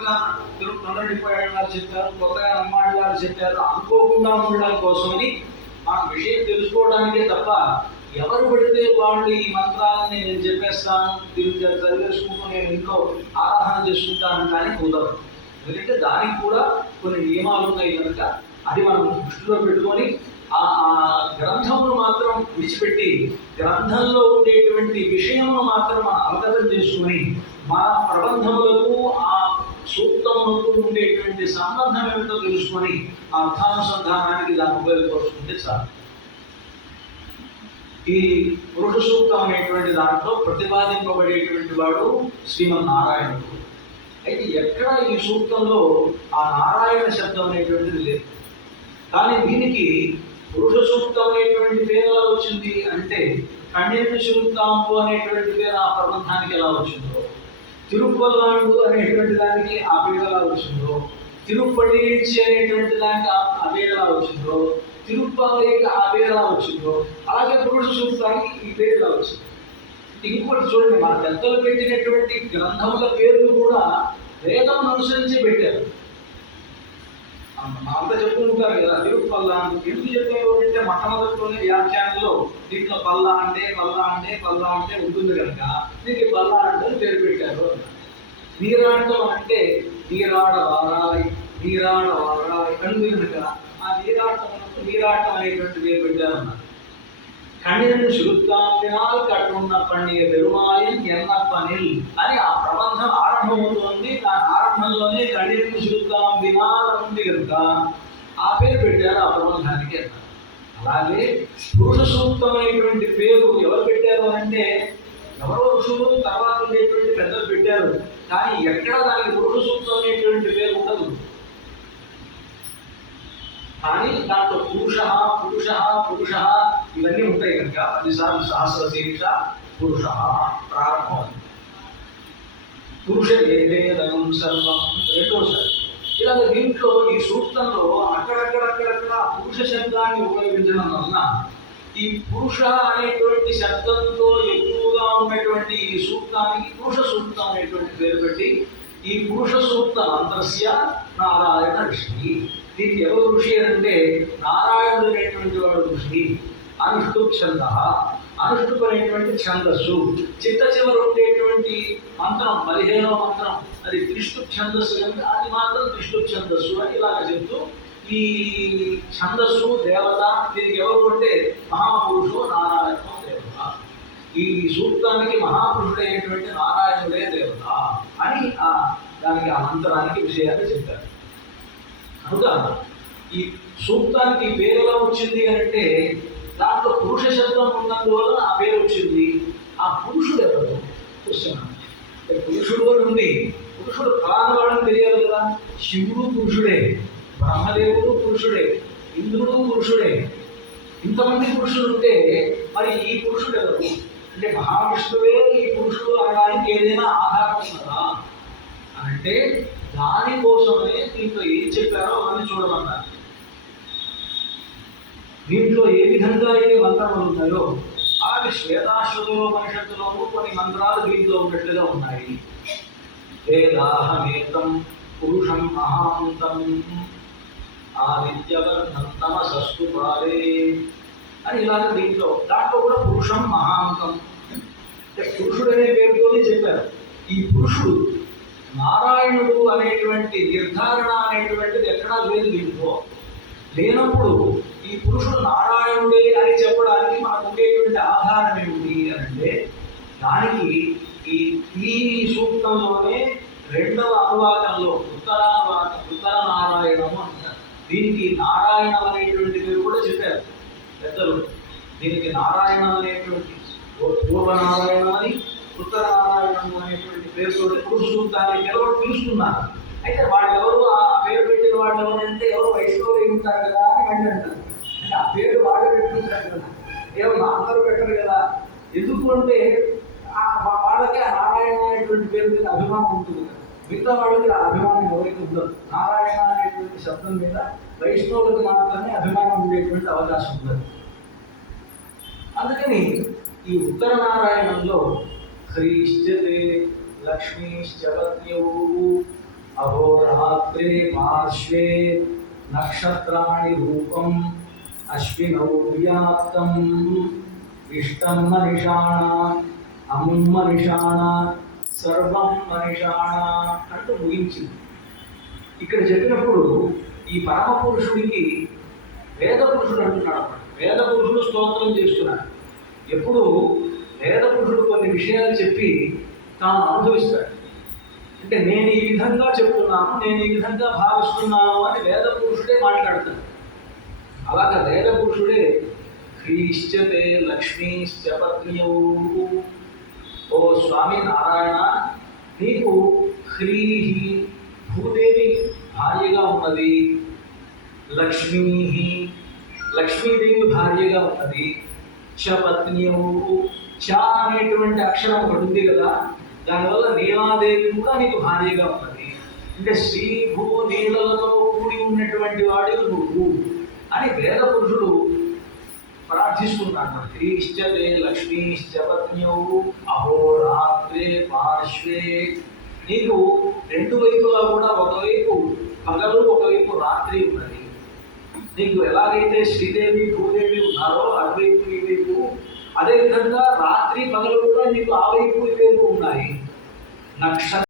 కొత్తగా తొందరడిపోయాడు చెప్పారు కొత్తగా నమ్మాడు గారు చెప్పారు. అనుకోకుండా ఉండడం కోసమని ఆ విషయం తెలుసుకోవడానికే తప్ప ఎవరు పడితే వాళ్ళు ఈ మంత్రాలని నేను చెప్పేస్తాను దీన్ని చదివేసుకుంటూ నేను ఇంట్లో ఆరాధన చేసుకుంటాను కానీ కుదరదు. ఎందుకంటే దానికి కూడా కొన్ని నియమాలు ఉన్నాయి కనుక అది మనం దృష్టిలో పెట్టుకొని ఆ ఆ గ్రంథమును మాత్రం విడిచిపెట్టి గ్రంథంలో ఉండేటువంటి విషయమును మాత్రం మనం అవగతం చేసుకుని మన ప్రబంధములకు ఆ సూక్తములకు ఉండేటువంటి సంబంధం చూసుకొని అర్థానుసంధానానికి దాన్ని ఉపయోగపరుచుకుంటే చాలు ఈ పురుష సూక్తం అనేటువంటి దాంట్లో ప్రతిపాదింపబడేటువంటి వాడు శ్రీమన్నారాయణుడు. అయితే ఎక్కడ ఈ సూక్తంలో ఆ నారాయణ శబ్దం అనేటువంటిది లేదు. కానీ దీనికి పురుష సూక్తం అనేటువంటి పేరు ఎలా వచ్చింది అంటే కన్యక సూక్తాంబు అనేటువంటి పేరు ఆ ప్రబంధానికి ఎలా వచ్చిందో తిరుపతి అనేటువంటి దానికి ఆ పేరు ఎలా వచ్చిందో తిరుపతి అనేటువంటి దానికి ఆ- పేరు ఎలా వచ్చిందో తిరుపతికి ఆ పేరు ఎలా వచ్చిందో అలాగే పురుష చూస్తానికి ఈ పేరు ఎలా వచ్చింది. ఇంకోటి చూడండి మన పెద్దలు పెట్టినటువంటి గ్రంథముల పేర్లు కూడా వేదం అనుసరించి పెట్టారు. మా అంత చెప్పుకుంటారు కదా తిరుగు పల్లా ఎందుకు చెప్పారు అంటే మొట్టమొదటిలోనే వ్యాఖ్యానంలో దీంట్లో పల్లా అంటే పల్లా అంటే పల్లా అంటే ఉంటుంది కనుక దీనికి పల్లా అంటే పేరు పెట్టారు. నీరాటం అంటే నీరాడ వారాయి నీరాడ వారాయి అని ఆ నీరాటం నీరాటం అనేటువంటి పేరు పెట్టారు అన్నారు కణిరను శుద్ధాంతినాల్ కట్టున్న పండియ పెరుమాయన్ ఎన్నప్పనిల్ అని ఆ ప్రబంధం ఆరంభమవుతోంది. దాని ఆరంభంలోనే కన్నీరు శుద్ధాంతినాల్ ఉంది కనుక ఆ పేరు పెట్టారు ఆ ప్రబంధానికి అలాగే పురుష సూక్తమైనటువంటి పేరు ఎవరు పెట్టారు అంటే ఎవరో ఋషులు తర్వాత ఉండేటువంటి పెద్దలు పెట్టారు. కానీ ఎక్కడ దానికి పురుష సూక్తం అనేటువంటి పేరు ఉండదు. కానీ దాంట్లో పురుష పురుష పురుష ఇవన్నీ ఉంటాయి కనుక. పదిసార్లు సహస్ర శీర్ష పురుష ప్రారంభం. పురుష ఏదేదం సర్వం రెండోసారి. ఇలా దీంట్లో ఈ సూక్తంలో అక్కడక్కడక్కడక్కడ పురుష శబ్దాన్ని ఉపయోగించడం వలన ఈ పురుష అనేటువంటి శబ్దంతో ఎక్కువగా ఉన్నటువంటి ఈ సూక్తానికి పురుష సూక్తం అనేటువంటి పేరు పెట్టి ఈ పురుష సూక్త మంత్రస్య నారాయణ ఋషి దీనికి ఎవరు ఋషి అంటే నారాయణుడు అనేటువంటి వాడు ఋషి అనుష్ఠు ఛంద అనుష్ఠుపు అనేటువంటి ఛందస్సు. చిత్త చివరి ఉండేటువంటి మంత్రం పదిహేనవ మంత్రం అది త్రిష్టు ఛందస్సు కనుక అది మాత్రం త్రిష్టు ఛందస్సు అని ఇలాగ చెప్తూ ఈ ఛందస్సు దేవత దీనికి ఎవరు అంటే మహాపురుషు నారాయణ దేవత. ఈ సూక్తానికి మహాపురుషుడైనటువంటి నారాయణుడే దేవత అని ఆ దానికి ఆ మంత్రానికి విషయాన్ని చెప్పారు. కనుక ఈ సూక్తానికి పేరు ఎలా వచ్చింది అంటే దాంట్లో పురుష శబ్దం ఉన్నందువల్ల ఆ పేరు వచ్చింది. ఆ పురుషుడు ఎవరు? చూస్తున్నాను పురుషుడు అని ఉంది. పురుషుడు ఫలానా తెలియాలి కదా. శివుడు పురుషుడే బ్రహ్మదేవుడు పురుషుడే ఇంద్రుడు పురుషుడే. ఇంతమంది పురుషులు ఉంటే మరి ఈ పురుషుడు ఎవరు? అంటే మహావిష్ణువే ఈ పురుషుడు అనడానికి ఏదైనా ఆధారం ఉన్నదా అంటే దానికోసమే దీంట్లో ఏం చెప్పారో అవన్నీ చూడమన్నారు. దీంట్లో ఏ విధంగా అయితే మంత్రములు ఉన్నాయో అలాగే శ్వేతాశ్వతులో పరిషత్తులోనూ కొన్ని మంత్రాలు దీంట్లో ఉన్నట్లుగా ఉన్నాయి. వేదాహమేతం పురుషం మహాంతం ఆదిత్యవర్ణం తమసస్తు పాలే అని ఇలాగ దీంట్లో దాంట్లో కూడా పురుషం మహాంతం అంటే పురుషుడు అనే పేరుతోనే చెప్పారు. ఈ పురుషుడు నారాయణుడు అనేటువంటి నిర్ధారణ అనేటువంటిది ఎక్కడా లేదు దీంట్లో లేనప్పుడు ఈ పురుషుడు నారాయణుడే అని చెప్పడానికి మనకు ఉండేటువంటి ఆధారం ఏమిటి అని అంటే దానికి ఈ ఈ సూక్తంలోనే రెండవ అనువాదంలో ఉత్తరానువాద ఉత్తర నారాయణము అంటారు. దీనికి నారాయణం అనేటువంటి పేరు కూడా చెప్పారు పెద్దలు. దీనికి నారాయణం అనేటువంటి పూర్వ నారాయణ అని ఉత్తర అనేటువంటి పేరుతో పురుష సూక్తాన్ని ఎవరు పిలుస్తున్నారు? అయితే వాళ్ళు ఎవరు ఆ పేరు పెట్టిన వాళ్ళు ఎవరంటే ఎవరు వయసులో ఉంటారు కదా అని మళ్ళీ అంటారు. అంటే ఆ పేరు వాళ్ళు పెట్టుకుంటారు కదా. ఏమో అందరూ పెట్టరు కదా. ఎందుకు అంటే ఆ వాళ్ళకి ఆ నారాయణ అనేటువంటి పేరు మీద అభిమానం ఉంటుంది కదా. మిగతా వాళ్ళకి ఆ అభిమానం ఎవరికి ఉండదు. నారాయణ అనేటువంటి శబ్దం మీద వైష్ణవులకు మాత్రమే అభిమానం ఉండేటువంటి అవకాశం ఉండదు. అందుకని ఈ ఉత్తర నారాయణంలో హ్రీశ్చతే లక్ష్మీశ్చ పత్యౌ పార్శ్వే నక్షత్రాణి రూపం అశ్వినౌ వ్యాప్తం ఇష్టం మనిషాణ అముం మనిషాణ సర్వం మనిషాణ అంటూ ముగించింది. ఇక్కడ చెప్పినప్పుడు ఈ పరమ పురుషుడికి వేద పురుషుడు అంటున్నాడు వేద పురుషుడు స్తోత్రం చేస్తున్నాడు ఎప్పుడు వేద పురుషుడు కొన్ని విషయాలు చెప్పి తాను అనుభవిస్తాడు. అంటే నేను ఈ విధంగా చెప్తున్నాను నేను ఈ విధంగా భావిస్తున్నాను అని వేద పురుషుడే మాట్లాడుతాడు అలాగా వేద పురుషుడే హ్రీశ్చతే లక్ష్మీశ్చ పత్నియౌ ఓ స్వామి నారాయణ నీకు హ్రీహి భూదేవి భార్యగా ఉన్నది. లక్ష్మీ లక్ష్మీదేవి భార్యగా ఉన్నది. చ పత్నియౌ చ అనేటువంటి అక్షరం ఒకటి ఉంది కదా దానివల్ల నీలాదేవి కూడా నీకు భార్యగా ఉన్నది. అంటే శ్రీ భూ నీలలతో కూడి ఉన్నటువంటి వాడి నువ్వు అని వేద పురుషుడు ప్రార్థిస్తున్నాడు శ్రీశ్చతే లక్ష్మీశ్చ పత్న్యౌ అహోరాత్రే పార్శ్వే. నీకు రెండు వైపులా కూడా ఒకవైపు పగలు ఒకవైపు రాత్రి ఉన్నది. నీకు ఎలాగైతే శ్రీదేవి భూదేవి ఉన్నారో అటువైపు ఇటువైపు అదేవిధంగా రాత్రి పగలు కూడా నీకు ఆ వైపు ఇటువైపు ఉన్నాయి. নকশা